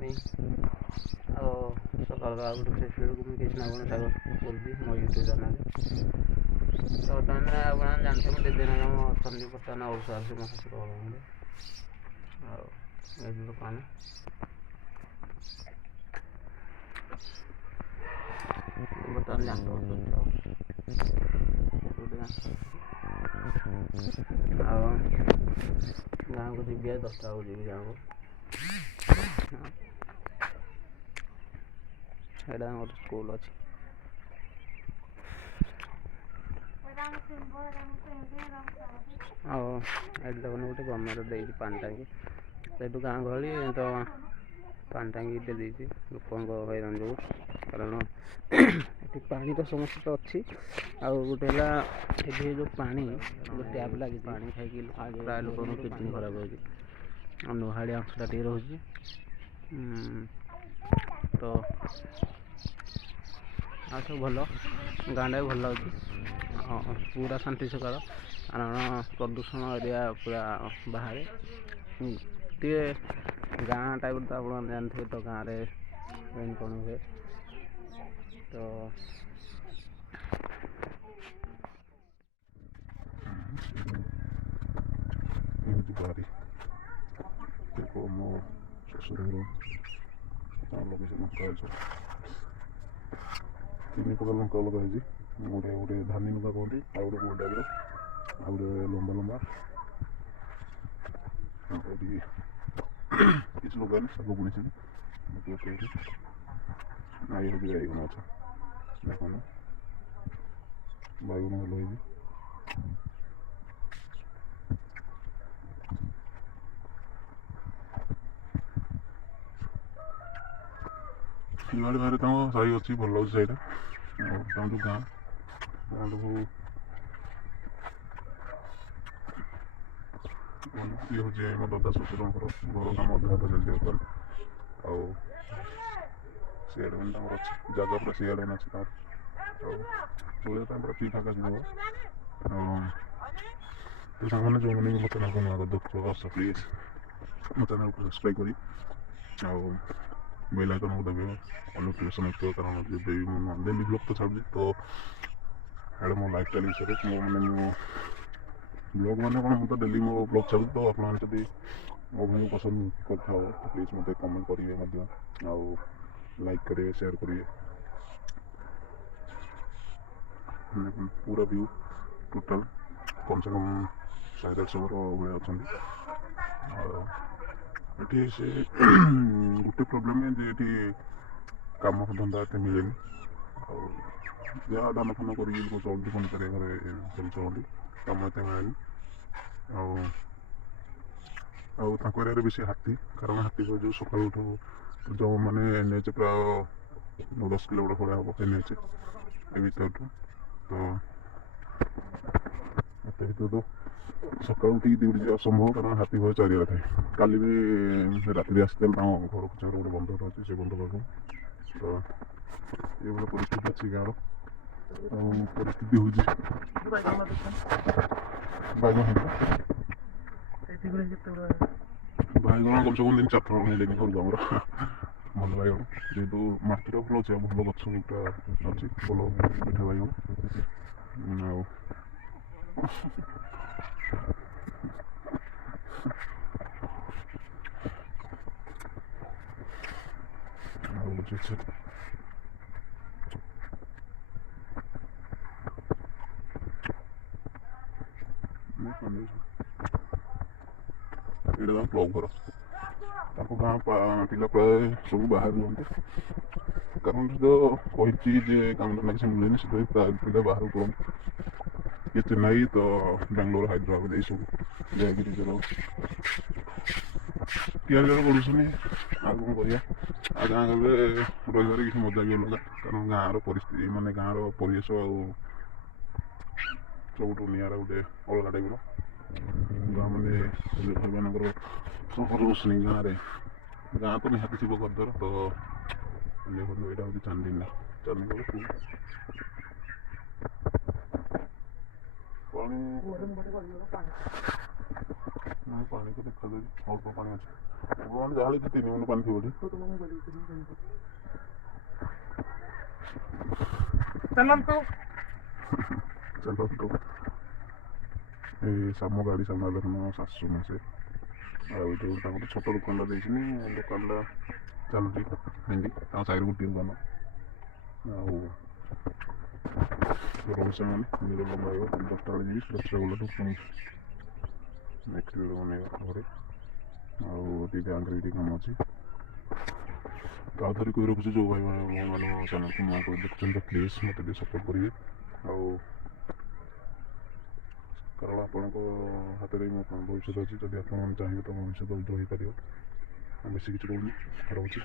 ପୁଣି ଆଉ ସକାଳ ଆଉ ଗୋଟେ ଫେସବୁକ୍ ମୁଁ କିଛି ନା କଣ ସାଗର କରୁଛି ମୋ ୟୁଟ୍ୟୁବ୍ ଚ୍ୟାନେଲ୍। ତ ବର୍ତ୍ତମାନ ଆପଣ ଜାଣିଥିବେ ମୁଁ ଦିଦି ନାଇଁ ଆମ ଅଛନ୍ତି ବର୍ତ୍ତମାନ ଓଡ଼ିଶା ଆସି ମୋ ଶ୍ୱଶୁର ଘର ଆଉ ଏଇ ଦୋକାନ ବର୍ତ୍ତମାନ ଯାଆନ୍ତୁ ଆଉ ଗାଁକୁ ଯିବି 10ଟା ବେଳକୁ ଯିବି ଗାଁକୁ। ଏଇଟା ଗୋଟେ ସ୍କୁଲ ଅଛି। ଆଉ ଏଠି ଦେଖୁନ ଗୋଟେ ଗଭର୍ଣ୍ଣମେଣ୍ଟ ଦେଇଛି ପାଣି ଟାଙ୍କି। ସେଇଠୁ ଗାଁ ଗହଳି ତ ପାଣି ଟାଙ୍କିଟେ ଦେଇଛି ଲୋକଙ୍କ ହଇରାଣ ଯୋଗୁଁ, କାରଣ ଏଠି ପାଣିର ସମସ୍ୟା ତ ଅଛି। ଆଉ ଗୋଟେ ହେଲା ଏଠି ଯେଉଁ ପାଣି ଯେଉଁ ଟ୍ୟାପ୍ ଲାଗିଛି ପାଣି ଖାଇକି ପ୍ରାୟ ଲୋକଙ୍କ କିଡ଼ନୀ ଖରାପ ହେଉଛି। ଆଉ ନୁହାଳିଆ ଅଂଶଟା ଟିକେ ରହୁଛି। ତ ଆଉ ସବୁ ଭଲ, ଗାଁଟା ବି ଭଲ ଲାଗୁଛି। ପୁରା ଶାନ୍ତି ସକାଳ, କାରଣ ପ୍ରଦୂଷଣ ଏରିଆ ପୁରା ବାହାରେ। ଟିକେ ଗାଁ ଟାଇପ୍ର ତ ଆପଣ ଜାଣିଥିବେ ତ ଗାଁରେ କ'ଣ ହୁଏ। ତ ବାରି ମୋ ଶ୍ୱଶୁରଘର ଲଗେଇଛି ଲଙ୍କା ଗଛ। 3 ପ୍ରକାର ଲଙ୍କା ଲଗା ହେଇଛି। ଗୋଟେ ଧାନି ଲଙ୍କା କୁହନ୍ତି, ଆଉ ଗୋଟେ ଗୋଲ ଟାଇପ୍ର, ଆଉ ଗୋଟେ ଲମ୍ବା ଲମ୍ବା। ଏଠି କିଛି ଲଗାନି, ଶାଗ ବୁଣିଛି। ନାଇ ହେଉଛି ବାଇଗଣ ଗଛ, ଦେଖୁନ ବାଇଗଣ ଭଲ ହେଇଛି। ଯୁଆଡ଼େ ବାହାରେ ତାଙ୍କ ସାହି ଅଛି, ଭଲ ଲାଗୁଛି ସାହିଟା। ଆଉ ତାଙ୍କ ଗାଁ ଗାଁଠୁ ଇଏ ହେଉଛି ମୋ ଦାଦା ଶ୍ୱଶୁରଙ୍କର ଘର କାମ ଅଧା ଅଧା ଚାଲିଛି ବର୍ତ୍ତମାନ। ଆଉ ସିଆଡ଼େ ମାନେ ତାଙ୍କର ଅଛି ଜାଗା, ପୁରା ସିଆଡ଼େ ମାନେ ଅଛି ତାଙ୍କର। ଆଉ ଚଳିବା ପାଇଁ ପୁରା ଠିକ୍ ଠାକ୍ ଅଛି ତାଙ୍କର। ଆଉ ତ ସାଙ୍ଗମାନେ ଯେଉଁମାନେ ବି ମୋ ଚ୍ୟାନେଲ୍କୁ ନୂଆ ଦେଖୁଛ ପ୍ଲିଜ୍ ମୋ ଚ୍ୟାନେଲ୍କୁ ସବସ୍କ୍ରାଇବ୍ କରି ଆଉ ବେଲ୍ ଆଇକନ୍କୁ ଦେବେ, ନୋଟିଫିକେସନ୍ ଆସିବ। କାରଣ ଯେବେ ବି ମୁଁ ଡେଲି ବ୍ଲଗ୍ ତ ଛାଡ଼ୁଛି, ତ ଆଡ଼େ ମୋ ଲାଇଫଷ୍ଟାଇଲ୍ ବିଷୟରେ ମୁଁ ବ୍ଲଗ୍ ମାନେ କ'ଣ, ମୁଁ ତ ଡେଲି ମୋ ବ୍ଲଗ୍ ଛାଡ଼ୁଛି। ତ ଆପଣମାନେ ଯଦି ମୋ ଭିଡ଼ିଓ ପସନ୍ଦ କରିଥାଅ ତ ପ୍ଲିଜ୍ ମୋତେ କମେଣ୍ଟ କରିବେ ମଧ୍ୟ, ଆଉ ଲାଇକ୍ କରିବେ, ସେୟାର କରିବେ। ପୁରା ଭିୟୁ ଟୋଟାଲ୍ କମ୍ ସେ କମ୍ 150-150 ଘର ଭଳିଆ ଅଛନ୍ତି। ଆଉ ଏଠି ସେ ଗୋଟେ ପ୍ରୋବ୍ଲେମ୍ ଯେ ଏଠି କାମ ଧନ୍ଦା ଏତେ ମିଳେନି। ଆଉ ଯାହା ଦାନ ଫାନ କରିକି ଲୋକ ଚଳନ୍ତି, ପନିପରିବା ଘରେ ଚଳନ୍ତି, କାମ ଏତେ ମିଳେନି। ଆଉ ତାଙ୍କ ଏରିଆରେ ବେଶୀ ହାତୀ, କାରଣ ହାତୀ ଯେଉଁ ସକାଳୁ ଉଠୁ ଯେଉଁମାନେ NH ପ୍ରାୟ 9-10 କିଲୋମିଟର ଭଳିଆ ହେବ NH ଏ ଭିତରଠୁ। ତ ଏତେ ଭିତରୁ ତ ସକାଳୁ ଉଠିକି ଡ୍ୟୁଟି ଯିବା ଅସମ୍ଭବ, କାରଣ ହାତୀ ଭୟ ଚାରିଆଡ଼େ ଥାଏ। କାଲି ବି ରାତିରେ ଆସିଥିଲେ ତାଙ୍କ ଘର ପଛରେ ଗୋଟେ ବନ୍ଧର ଅଛି, ସେ ବନ୍ଧ ପାଖକୁ। ତ ଏଇଭଳିଆ ପରିସ୍ଥିତି ଅଛି ଗାଁର। ଆଉ ପରିସ୍ଥିତି ହେଉଛି ବାଇଗଣ ବାଇଗଣ କମ ସେ କମ 3-4 ଥର ନେଲେନି ଘରକୁ ଆମର। ଭଲ ବାଇଗଣ, ଯେହେତୁ ମାଟିଟା ଭଲ ଅଛି, ଆଉ ଭଲ ଗଛ ପୁରା ଅଛି, ଭଲ ମିଠା ବାଇଗଣ। ଆଉ ବୁଝୁଛି ଏଇଟା ତାଙ୍କ କ୍ଲବ୍ ଘର। ତାଙ୍କ ଗାଁ ପିଲା ପ୍ରାୟ ସବୁ ବାହାରେ ରୁହନ୍ତି, କାରଣ ତ କହିଛି ଯେ କାମ ଧନ୍ଦା କିଛି ମିଳେନି, ସେଥିପାଇଁ ପ୍ରାୟ ପିଲା ବାହାରକୁ ପଳନ୍ତି। କିଏ ଚେନ୍ନାଇ, ତ ବାଙ୍ଗାଲୋର, ହାଇଦ୍ରାବାଦ ଏଇସବୁ ଯାଇକି ନିଜର କ୍ୟାରିୟର ଗଢ଼ୁଛନ୍ତି। ଆଉ କ'ଣ କରିବା। ଆଉ ଗାଁ ଗଲେ ରହିବାରେ କିଛି ମଜା ବି ଅଲଗା, କାରଣ ଗାଁର ପରିସ୍ଥିତି ମାନେ ଗାଁର ପରିବେଶ ଆଉ ସବୁଠୁ ନିଆରା, ଗୋଟେ ଅଲଗା ଟାଇପ୍ର। ଗାଁ ମାନେ ଭାଇମାନଙ୍କର ସହର ବସୁନି ଗାଁରେ। ଗାଁ ତ ନିହାତି ଥିବ ଘରଦ୍ୱାର। ତ ଦେଖନ୍ତୁ ଏଇଟା ହେଉଛି ଚାନ୍ଦିନୀ ପାଣି ପାଣି ତ ଦେଖାଯାଉଛି, ଅଳ୍ପ ପାଣି ଅଛି। ମାନେ ଯାହା ହେଲେ 3 ମିନିଟ୍ ପାଣି ଥିବ ଏଠି। ଚାଲନ୍ତୁ। ଚାଲନ୍ତୁ। ଏଇ ସାମ ଗାଡ଼ି ସାମ୍ନାରେ ଦେଖୁନ ଶାଶୁ ସେ ଆଉ ଏଇଠି ଗୋଟେ ତାଙ୍କର ଛୋଟ ଦୋକାନଟା ଦେଇଛନ୍ତି। ଦୋକାନଟା ଚାଲୁଛି ଏମିତି ତାଙ୍କ ସାଇଡ଼୍ ଗୋଟିଏ ଦୋକାନ ଆଉ ରହୁଛି ସେମାନେ ନିଜର ବନେଇବ 10ଟା ବେଳେ ଯିବି 10ଟା ବେଳଠୁ ପୁଣି ନେକ୍ସଟ ଭିଡ଼ିଓ ବନେଇବା ଘରେ ଆଉ ଟିକେ ବ୍ୟାଙ୍କରେ ବି ଟିକେ କାମ ଅଛି। ତ ଆଉ ଥରେ କହି ରଖୁଛି ଯେଉଁ ଭାଇମାନେ ମୋ ଚ୍ୟାନେଲକୁ ନୂଆ କରି ଦେଖୁଛନ୍ତି ତ ପ୍ଲିଜ୍ ମୋତେ ଟିକେ ସପୋର୍ଟ କରିବେ ଆଉ କାରଣ ଆପଣଙ୍କ ହାତରେ ମୋ ଭବିଷ୍ୟତ ଅଛି। ଯଦି ଆପଣମାନେ ଚାହିଁବେ ତ ଭବିଷ୍ୟତ ଉଜ୍ଜଳ ହୋଇପାରିବ। ଆଉ ବେଶୀ କିଛି କହୁନି ରହୁଛି।